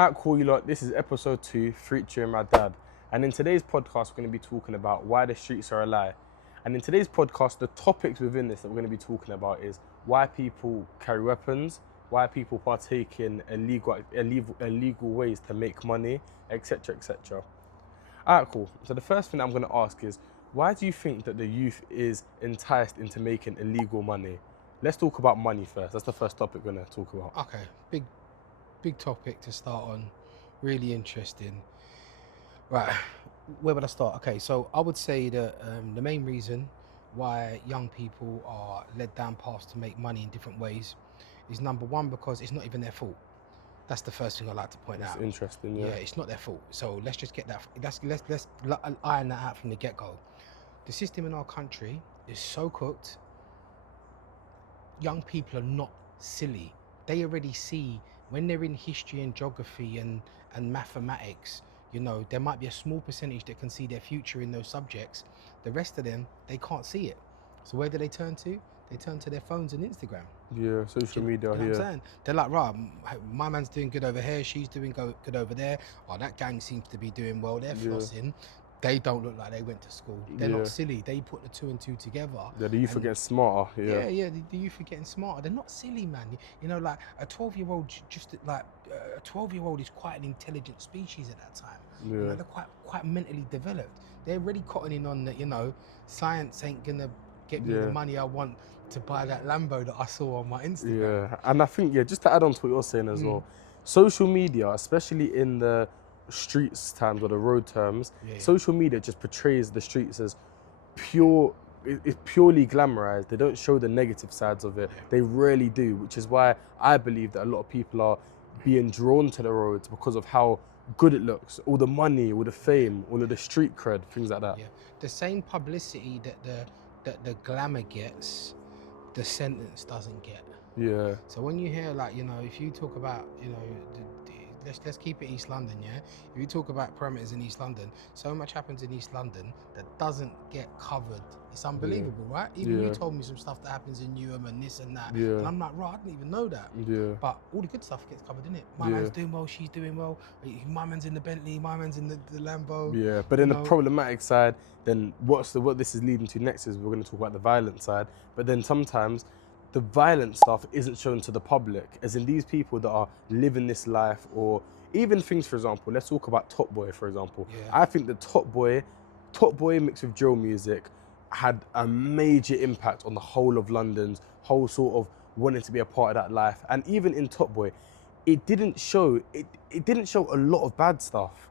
Alright, cool, you lot. This is episode 2, featuring my dad. And in today's podcast, we're going to be talking about why the streets are a lie. And in today's podcast, the topics within this that we're going to be talking about is why people carry weapons, why people partake in illegal ways to make money, etc., etc. Alright, cool. So the first thing I'm going to ask is, why do you think that the youth is enticed into making illegal money? Let's talk about money first. That's the first topic we're going to talk about. Okay, big topic to start on. Really interesting. Right, where would I start? Okay, so I would say that the main reason why young people are led down paths to make money in different ways is number one, because it's not even their fault. That's the first thing I like to point It's out. interesting, yeah. Yeah, it's not their fault. So let's just get that. Let's iron that out from the get-go. The system in our country is so cooked. Young people are not silly. They already see when they're in history and geography and mathematics, you know, there might be a small percentage that can see their future in those subjects. The rest of them, they can't see it. So where do they turn to? They turn to their phones and Instagram. Yeah, social media, You know what yeah. I'm saying? They're like, right, my man's doing good over here, she's doing good over there. Oh, that gang seems to be doing well, they're flossing. They don't look like they went to school. They're Yeah. not silly. They put the 2 and 2 together. Yeah, the youth are getting smarter, yeah. The youth are getting smarter. They're not silly, man. You know, like a 12-year-old, a 12-year-old is quite an intelligent species at that time. Yeah. You know, they're quite mentally developed. They're really cottoning on that, you know, science ain't gonna get me the money I want to buy that Lambo that I saw on my Instagram. Yeah, and I think, just to add on to what you're saying as well, social media, especially in the streets terms or the road terms, social media just portrays the streets as it's purely glamorized. They don't show the negative sides of it. They rarely do, which is why I believe that a lot of people are being drawn to the roads because of how good it looks, all the money, all the fame, all of the street cred, things like that. Yeah, the same publicity that the glamour gets, the sentence doesn't get. Yeah. So when you hear, like, you know, if you talk about, you know, let's keep it East London, yeah? If you talk about parameters in East London, so much happens in East London that doesn't get covered. It's unbelievable, right? Even you told me some stuff that happens in Newham and this and that. Yeah. And I'm like, right, I didn't even know that. Yeah. But all the good stuff gets covered, innit? My man's doing well, she's doing well. My man's in the Bentley, my man's in the Lambo. Yeah, but then the problematic side, then what this is leading to next is we're going to talk about the violent side. But then sometimes the violent stuff isn't shown to the public, as in these people that are living this life, or even things, for example, let's talk about Top Boy, for example. Yeah. I think the Top Boy mixed with drill music had a major impact on the whole of London's whole sort of wanting to be a part of that life. And even in Top Boy, it didn't show a lot of bad stuff.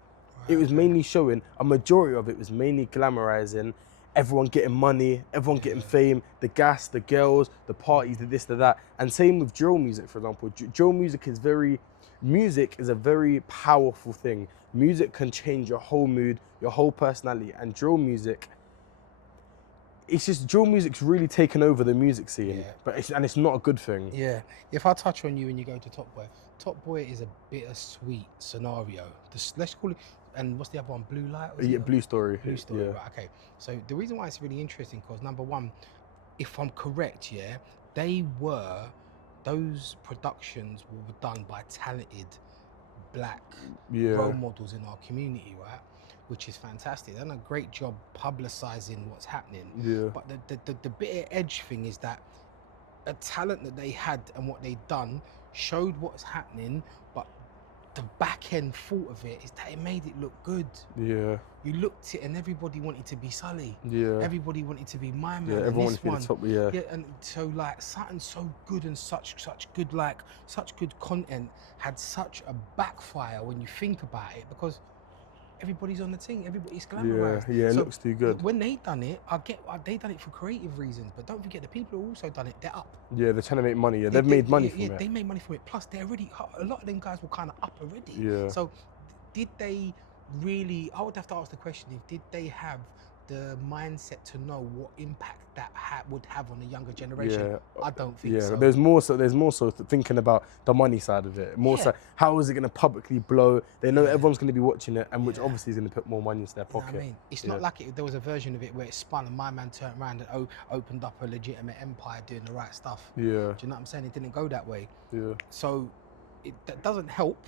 It was mainly showing, a majority of it was mainly glamorizing everyone getting money, everyone getting fame, the gas, the girls, the parties, the this, the that. And same with drill music, for example. Drill music is a very powerful thing. Music can change your whole mood, your whole personality, and drill music's really taken over the music scene, but it's not a good thing. Yeah, if I touch on you and you go to Top Boy is a bittersweet scenario. Let's call it, and what's the other one? Blue Light? Blue Story. Blue Story, yeah. right, okay. So the reason why it's really interesting, because number one, if I'm correct, those productions were done by talented black role models in our community, right? Which is fantastic. They've done a great job publicizing what's happening. Yeah. But the bitter edge thing is that a talent that they had and what they'd done showed what's happening, but the back end thought of it is that it made it look good. Yeah. You looked at it and everybody wanted to be Sully. Yeah. Everybody wanted to be my man. Yeah, everyone wanted to be the top, yeah. Yeah, and so like something so good and such good content had such a backfire when you think about it, because everybody's on the thing, everybody's glamorized. Yeah, it looks too good. When they done it, they done it for creative reasons, but don't forget the people who also done it, they're up. Yeah, they're trying to make money. Yeah, they've made money from it. Yeah, they made money from it. Plus, they're already, a lot of them guys were kind of up already. Yeah. So, did they really? I would have to ask the question: did they have the mindset to know what impact that would have on the younger generation? Yeah. I don't think so. There's more so thinking about the money side of it. So how is it going to publicly blow? They know everyone's going to be watching it, and which obviously is going to put more money into their pocket. You know what I mean? It's not like there was a version of it where it spun and my man turned around and opened up a legitimate empire doing the right stuff. Yeah. Do you know what I'm saying? It didn't go that way. Yeah. So that doesn't help,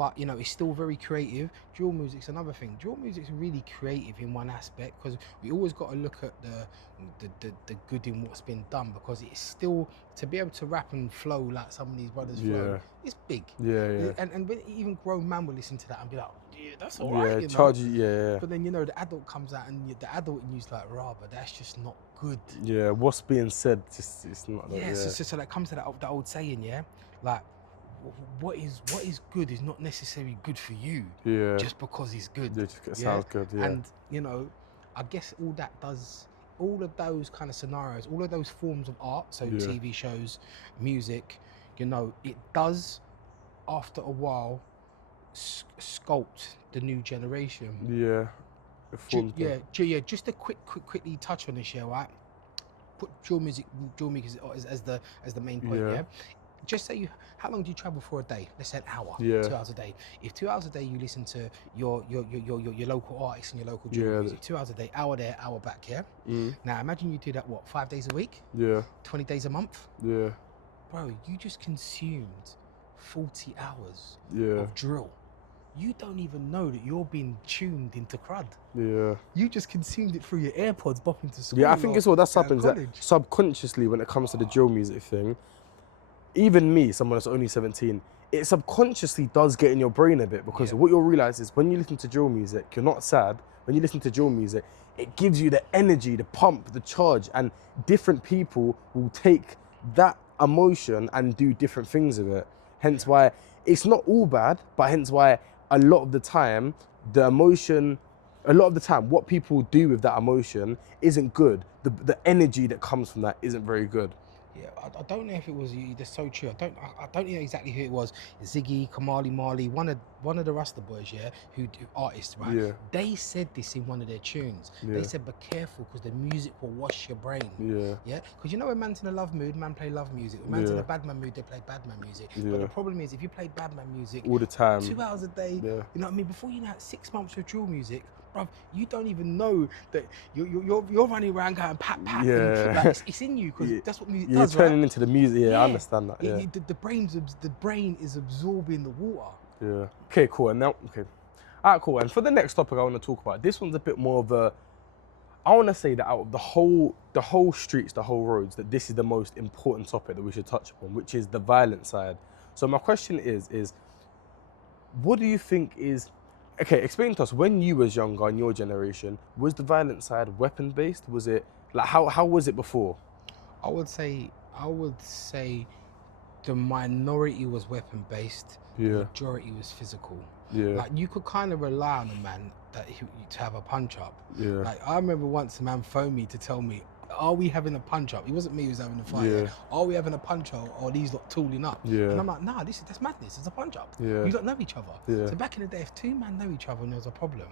but you know, it's still very creative. Drill music's another thing. Drill music's really creative in one aspect, because we always got to look at the good in what's been done, because it's still, to be able to rap and flow like some of these brothers flow, it's big. Yeah. And when even grown man will listen to that and be like, yeah, that's all right, you know. Charge you, yeah. But then, you know, the adult comes out and the adult in you's like, rah, but that's just not good. Yeah, what's being said, just it's not. Yeah, so that comes to that old saying, yeah, like, what is good is not necessarily good for you. Yeah. Just because it's good. It sounds good. Yeah. And you know, I guess all that does, all of those kind of scenarios, all of those forms of art, so TV shows, music, you know, it does, after a while, sculpt the new generation. Yeah. Just to quickly touch on this, yeah, right? Put drill music as the main point, yeah. Just say how long do you travel for a day? Let's say an hour, 2 hours a day. If 2 hours a day you listen to your local artists and your local drill music, 2 hours a day, hour there, hour back, yeah. Now imagine you do that 5 days a week, 20 days a month, bro. You just consumed 40 hours of drill. You don't even know that you're being tuned into crud. Yeah. You just consumed it through your AirPods, bopping to school. Yeah, I think it's all that's happens that subconsciously when it comes to the drill music thing. Even me, someone that's only 17, it subconsciously does get in your brain a bit, because what you'll realize is when you listen to drill music, you're not sad. When you listen to drill music, it gives you the energy, the pump, the charge, and different people will take that emotion and do different things with it. Hence why it's not all bad, but hence why a lot of the time, what people do with that emotion isn't good. The energy that comes from that isn't very good. Yeah, I don't know if it was you. That's so true. I don't know exactly who it was. Ziggy, Kamali Marley, one of the Rasta boys, who do artists, right? Yeah. They said this in one of their tunes. Yeah. They said, "Be careful, because the music will wash your brain." Yeah. Because you know, when man's in a love mood, man play love music. When man's in a bad man mood, they play bad man music. But the problem is, if you play bad man music all the time, 2 hours a day, you know what I mean? Before you know it, 6 months of drill music, bruv, you don't even know that you're running around going pat. Yeah. Like, it's in you, because that's what music does. You're turning into the music. I understand that. Yeah. The brain is absorbing the water. Yeah. Okay, cool. And now, alright, cool. And for the next topic I want to talk about, this one's a bit more of a. I want to say that out of the whole streets, the whole roads, that this is the most important topic that we should touch upon, which is the violent side. So my question is, what do you think is? Okay, explain to us, when you was younger in your generation, was the violent side weapon based? Was it like how was it before? I would say the minority was weapon based. The majority was physical. Yeah. Like, you could kind of rely on a man to have a punch up. Yeah. Like, I remember once a man phoned me to tell me, are we having a punch up? It wasn't me who was having a fight. Yeah. Are we having a punch up, or are these lot tooling up? Yeah. And I'm like, nah, that's madness. It's a punch up. Yeah. You don't know each other. Yeah. So back in the day, if two men know each other and there was a problem,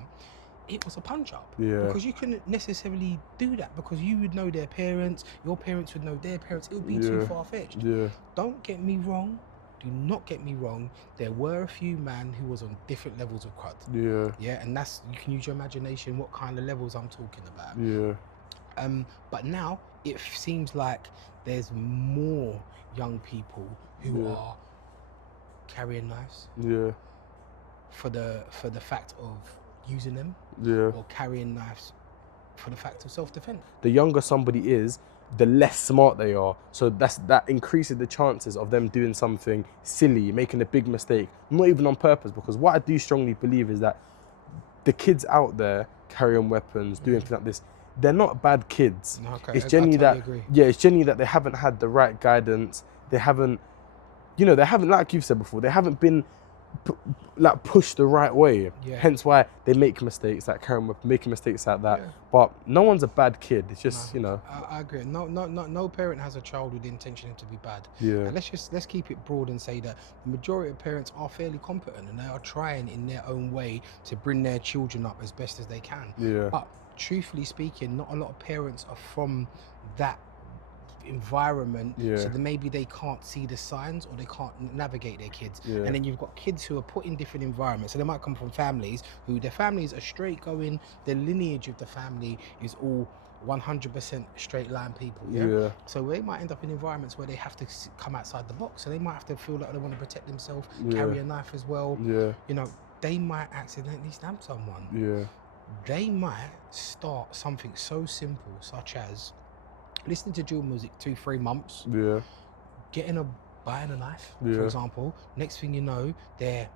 it was a punch up. Yeah. Because you couldn't necessarily do that, because you would know their parents, your parents would know their parents. It would be too far fetched. Yeah. Don't get me wrong. Do not get me wrong. There were a few men who was on different levels of crud. Yeah. Yeah, and that's, you can use your imagination what kind of levels I'm talking about. Yeah. But now it seems like there's more young people who are carrying knives. Yeah. For the fact of using them. Yeah. Or carrying knives for the fact of self-defense. The younger somebody is, the less smart they are. So that increases the chances of them doing something silly, making a big mistake, not even on purpose. Because what I do strongly believe is that the kids out there carrying weapons, doing things like this, they're not bad kids. Okay. It's genuinely it's genuinely that they haven't had the right guidance. They haven't, like you've said before, they haven't been pushed the right way. Yeah. Hence why they make mistakes, like making mistakes like that. Yeah. But no one's a bad kid. It's just, I agree. No parent has a child with the intention to be bad. Yeah. And let's keep it broad and say that the majority of parents are fairly competent and they are trying in their own way to bring their children up as best as they can. Yeah. But truthfully speaking, not a lot of parents are from that environment, so that maybe they can't see the signs or they can't navigate their kids. And then you've got kids who are put in different environments, so they might come from families who their families are straight going, their lineage of the family is all 100% straight line people, Yeah. so they might end up in environments where they have to come outside the box, so they might have to feel like they want to protect themselves, Yeah. carry a knife as well. Yeah. You know, they might accidentally stab someone. Yeah. They might start something so simple such as listening to drill music 2-3 months, Yeah. buying a knife, for Yeah. example. Next thing you know, they're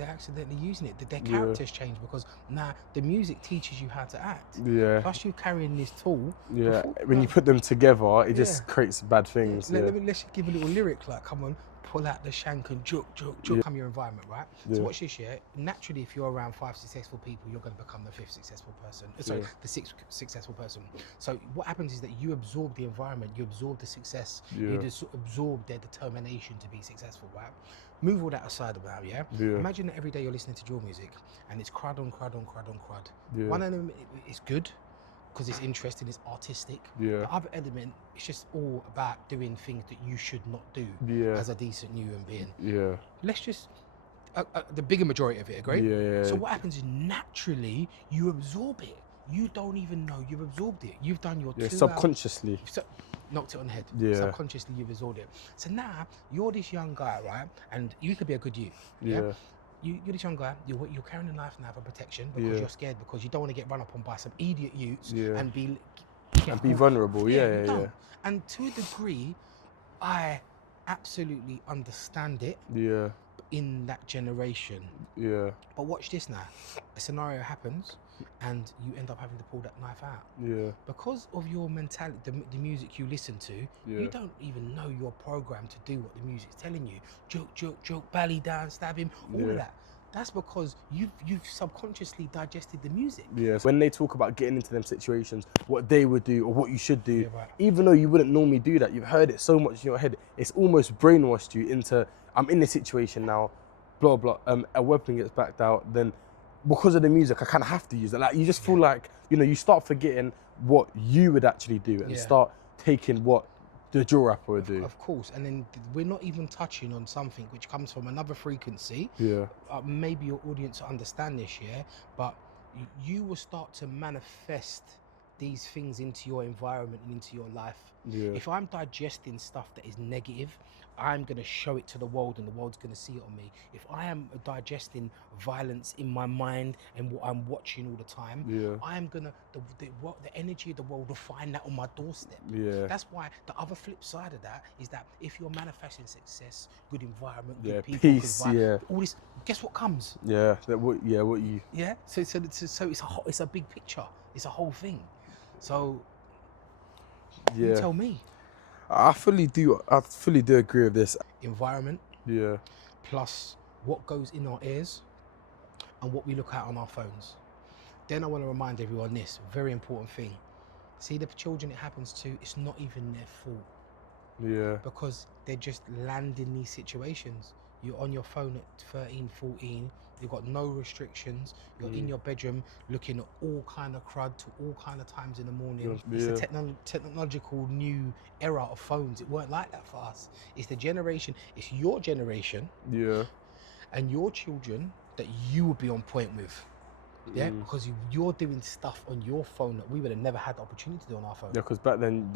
accidentally using it. Their Yeah. characters change because now the music teaches you how to act. Yeah. Plus, you carrying this tool. Yeah. Before, When you like, put them together, it yeah, just creates bad things. Yeah. let's just give a little lyric like, come on, pull out the shank and juk, juk, juk, Yeah. come your environment, right? Yeah. So watch this, yeah? Naturally, if you're around 5 successful people, you're going to become the 5th successful person. Sorry, Yeah. the 6th successful person. So what happens is that you absorb the environment, you absorb the success, Yeah. you just absorb their determination to be successful, right? Move all that aside about, yeah? Yeah. Imagine that every day you're listening to drill music and it's crud on crud on crud on crud. Yeah. One element is good, because it's interesting, it's artistic. Yeah. The other element, it's just all about doing things that you should not do Yeah. as a decent human being. Yeah. Let's just, the bigger majority of it, agree? Yeah. So what happens is naturally you absorb it. You don't even know you've absorbed it. You've done your 2 hours. Subconsciously. Knocked it on the head. Yeah. Subconsciously you've absorbed it. So now you're this young guy, right? And you could be a good youth. Yeah. You're this young guy, you're carrying a knife now for protection because you're scared, because you don't want to get run up on by some idiot youths and be vulnerable. you Yeah. don't. And to a degree, I absolutely understand it Yeah. in that generation. Yeah. But watch this now. A scenario happens and you end up having to pull that knife out. Yeah. Because of your mentality, the music you listen to, you don't even know you're programmed to do what the music's telling you. Joke, joke, joke, belly down, stab him, all of that. That's because you've subconsciously digested the music. Yes. When they talk about getting into them situations, what they would do or what you should do, Yeah, right. even though you wouldn't normally do that, you've heard it so much in your head, it's almost brainwashed you into, I'm in this situation now, blah, blah, a weapon gets backed out, then because of the music, I kind of have to use it. Like, you just feel like, you start forgetting what you would actually do and start taking what the drill rapper would do. Of course, and then we're not even touching on something which comes from another frequency. Yeah. Maybe your audience will understand this, but you will start to manifest these things into your environment and into your life. Yeah. If I'm digesting stuff that is negative, I'm going to show it to the world and the world's going to see it on me. If I am digesting violence in my mind and what I'm watching all the time, I'm going to, the energy of the world will find that on my doorstep. Yeah. That's why the other flip side of that is that if you're manifesting success, good environment, good people, peace, all this, guess what comes? Yeah. What you. Yeah. So it's a big picture. It's a whole thing. So you tell me. I fully do agree with this. Environment. Yeah. Plus what goes in our ears and what we look at on our phones. Then I want to remind everyone this very important thing. See, the children it happens to, it's not even their fault. Yeah. Because they're just landing these situations. You're on your phone at 13, 14, you've got no restrictions, you're in your bedroom looking at all kind of crud to all kind of times in the morning. It's a technological new era of phones. It weren't like that for us. It's the generation, it's your generation and your children that you will be on point with. Yeah, because you're doing stuff on your phone that we would have never had the opportunity to do on our phone. Yeah, because back then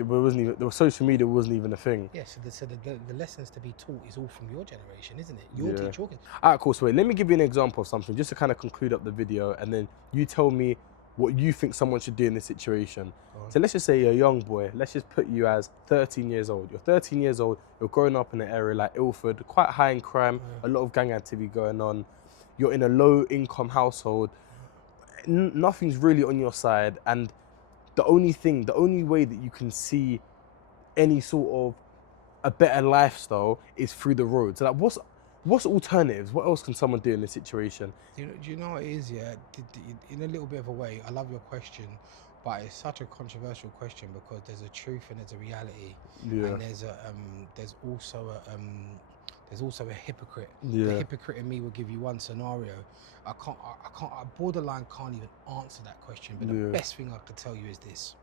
social media wasn't even a thing. Yeah, so the lessons to be taught is all from your generation, isn't it? Your teacher. Alright, cool. So wait, let me give you an example of something just to kind of conclude up the video, and then you tell me what you think someone should do in this situation. So let's just say you're a young boy. Let's just put you as 13 years old. You're 13 years old. You're growing up in an area like Ilford, quite high in crime, a lot of gang activity going on. You're in a low-income household. Nothing's really on your side, and the only way that you can see any sort of a better lifestyle is through the road. So like, what's alternatives? What else can someone do in this situation? Do you know what it is? Yeah, in a little bit of a way, I love your question, but it's such a controversial question because there's a truth and there's a reality, and there's also a hypocrite. The hypocrite in me will give you one scenario. I borderline can't even answer that question, but the best thing I could tell you is this.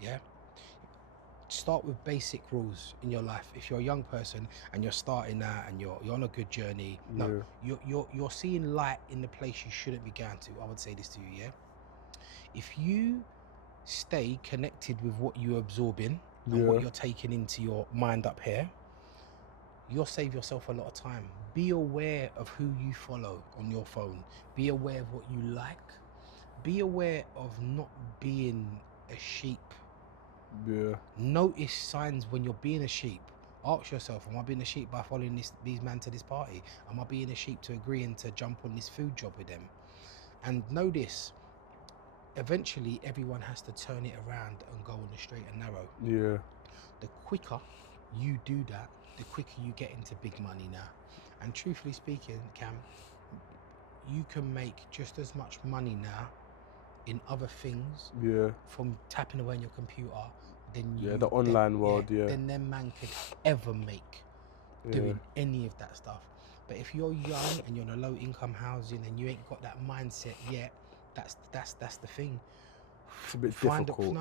Yeah? Start with basic rules in your life. If you're a young person and you're starting out and you're on a good journey, you're seeing light in the place you shouldn't be going to. I would say this to you, yeah? If you stay connected with what you're absorbing and what you're taking into your mind up here, you'll save yourself a lot of time. Be aware of who you follow on your phone. Be aware of what you like. Be aware of not being a sheep. Yeah. Notice signs when you're being a sheep. Ask yourself, am I being a sheep by following these men to this party? Am I being a sheep to agreeing to jump on this food job with them? And know this, eventually everyone has to turn it around and go on the straight and narrow. Yeah. The quicker you do that, the quicker you get into big money now. And truthfully speaking, Cam, you can make just as much money now in other things from tapping away on your computer than the online world, than them man could ever make doing any of that stuff. But if you're young and you're in a low income housing and you ain't got that mindset yet, that's the thing. It's a bit difficult.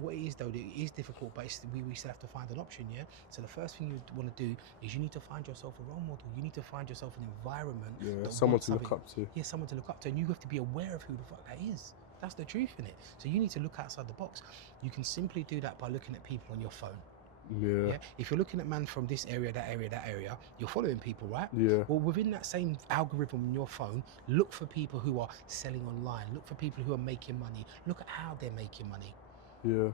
What it is though, it is difficult, but we still have to find an option, yeah? So the first thing you want to do is you need to find yourself a role model. You need to find yourself an environment. Someone to look up to. Yeah, someone to look up to. And you have to be aware of who the fuck that is. That's the truth in it. So you need to look outside the box. You can simply do that by looking at people on your phone. Yeah. If you're looking at man from this area, that area, you're following people, right? Yeah. Well, within that same algorithm on your phone, look for people who are selling online. Look for people who are making money. Look at how they're making money. Yeah.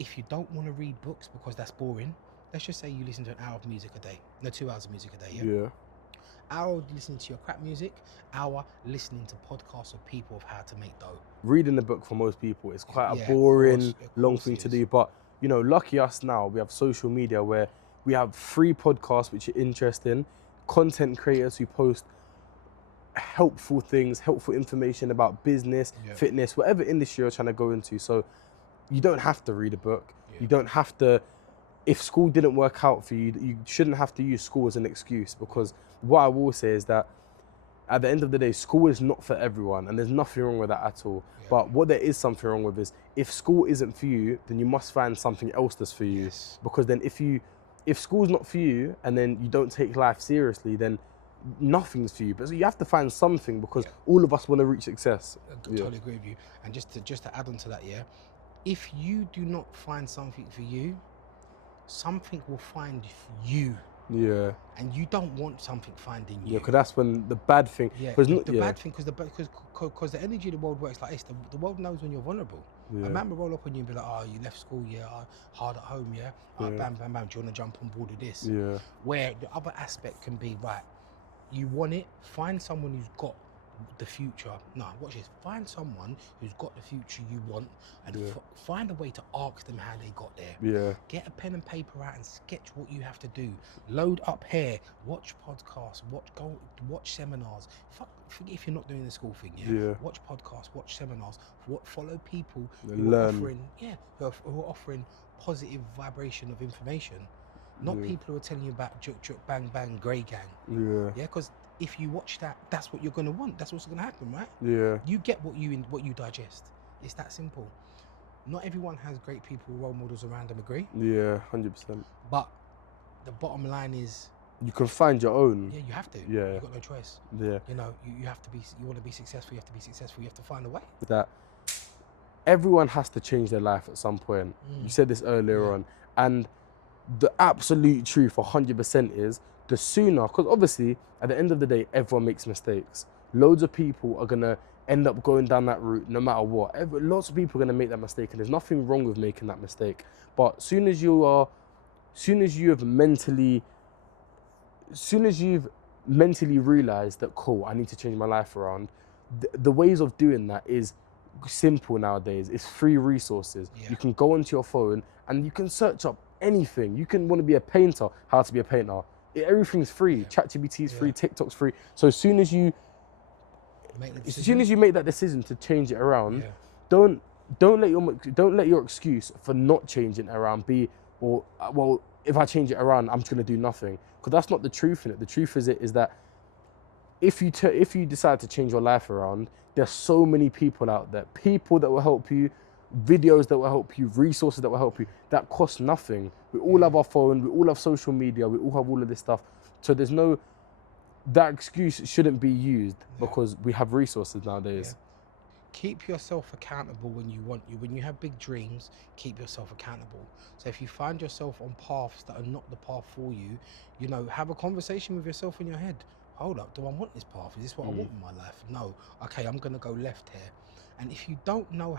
If you don't want to read books because that's boring, let's just say you listen to an hour of music a day. No, 2 hours of music a day, yeah? Hour listening to your crap music, hour listening to podcasts of people of how to make dough. Reading the book for most people is quite a boring, long thing to do. But, you know, lucky us now, we have social media where we have free podcasts which are interesting, content creators who post helpful things, helpful information about business, fitness, whatever industry you're trying to go into. So you don't have to read a book. You don't have to, if school didn't work out for you, you shouldn't have to use school as an excuse, because what I will say is that at the end of the day, school is not for everyone, and there's nothing wrong with that at all. But what there is something wrong with is, if school isn't for you, then you must find something else that's for you. Because then if school's not for you, and then you don't take life seriously, then nothing's for you. But so you have to find something, because all of us want to reach success. I totally agree with you. And just to add on to that, if you do not find something for you, something will find you. Yeah. And you don't want something finding you. Yeah, because that's when the bad thing. Bad thing, because the energy of the world works like this. The world knows when you're vulnerable. A man will roll up on you and be like, "Oh, you left school, hard at home, bam, bam, bam. Do you want to jump on board with this?" Yeah. Where the other aspect can be, right, you want it, find someone who's got the future. No, watch this. Find someone who's got the future you want, and find a way to ask them how they got there. Yeah. Get a pen and paper out and sketch what you have to do. Load up here. Watch podcasts. Watch seminars. Forget if you're not doing the school thing. Watch podcasts. Watch seminars. Follow people who are offering positive vibration of information. Not people who are telling you about juk juk bang bang grey gang. Yeah. Because if you watch that, that's what you're gonna want. That's what's gonna happen, right? Yeah. You get what you digest. It's that simple. Not everyone has great people, role models around them. Agree? Yeah, 100%. But the bottom line is, you can find your own. Yeah, you have to. Yeah. You've got no choice. Yeah. You know, you have to be. You want to be successful. You have to be successful. You have to find a way. That everyone has to change their life at some point. You said this earlier on, and the absolute truth, 100%, is the sooner, because obviously at the end of the day, everyone makes mistakes. Loads of people are gonna end up going down that route no matter what. Lots of people are gonna make that mistake, and there's nothing wrong with making that mistake. But soon as you've mentally realized that, cool, I need to change my life around, the ways of doing that is simple nowadays. It's free resources. You can go onto your phone and you can search up anything. You can want to be a painter, how to be a painter. Everything's free. ChatGPT is free. TikTok's free. So as soon as you make that decision to change it around, don't let your excuse for not changing it around be, well, if I change it around, I'm just gonna do nothing. Because that's not the truth in it. The truth is that if you decide to change your life around, there's so many people out there, people that will help you, videos that will help you, resources that will help you, that cost nothing. We all have our phone, we all have social media, we all have all of this stuff. So that excuse shouldn't be used, because we have resources nowadays. keep yourself accountable when you have big dreams, keep yourself accountable. So if you find yourself on paths that are not the path for you, you know, have a conversation with yourself in your head. Hold up, do I want this path? Is this what I want in my life? No. Okay, I'm gonna go left here. And if you don't know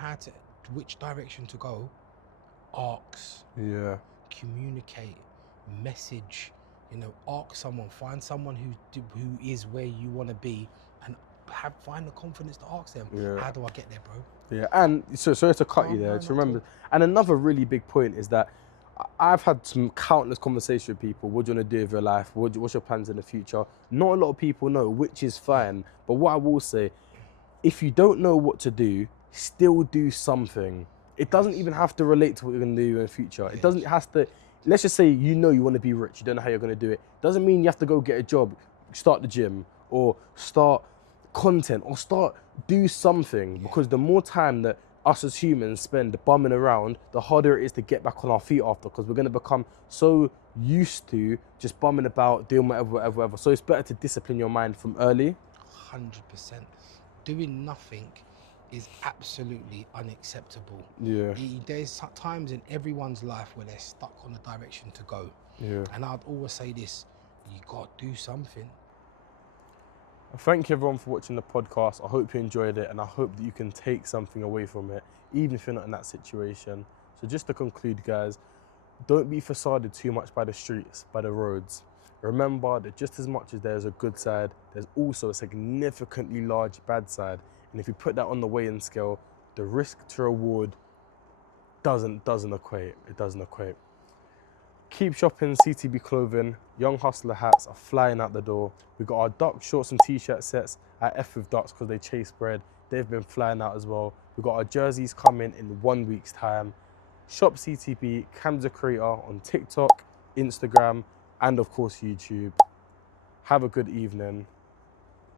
which direction to go, ask, Yeah. communicate, message, you know, ask someone, find someone who is where you want to be, and find the confidence to ask them, Yeah. how do I get there, bro? Yeah, and so sorry to cut you No, there. no, Just not at remember, all. and another really big point is that I've had some countless conversations with people. What do you want to do with your life? What's your plans in the future? Not a lot of people know, which is fine. But what I will say, if you don't know what to do, still do something. It doesn't Yes. even have to relate to what you're going to do in the future. It Yes. doesn't have to. Let's just say you know you want to be rich. You don't know how you're going to do it. Doesn't mean you have to go get a job, start the gym, or start content, or do something. Because the more time that us as humans spend bumming around, the harder it is to get back on our feet after. Because we're going to become so used to just bumming about, doing whatever. So it's better to discipline your mind from early. 100%. Doing nothing is absolutely unacceptable. Yeah. There's times in everyone's life where they're stuck on a direction to go. Yeah. And I'd always say this, you got to do something. Thank you everyone for watching the podcast. I hope you enjoyed it, and I hope that you can take something away from it, even if you're not in that situation. So just to conclude, guys, don't be facaded too much by the streets, by the roads. Remember that just as much as there's a good side, there's also a significantly large bad side. And if you put that on the weighing scale, the risk to reward doesn't equate. It doesn't equate. Keep shopping CTB clothing. Young Hustler hats are flying out the door. We got our duck shorts and t-shirt sets at F with Ducks because they chase bread. They've been flying out as well. We got our jerseys coming in 1 week's time. Shop CTB, Cam's a creator on TikTok, Instagram, and of course YouTube. Have a good evening.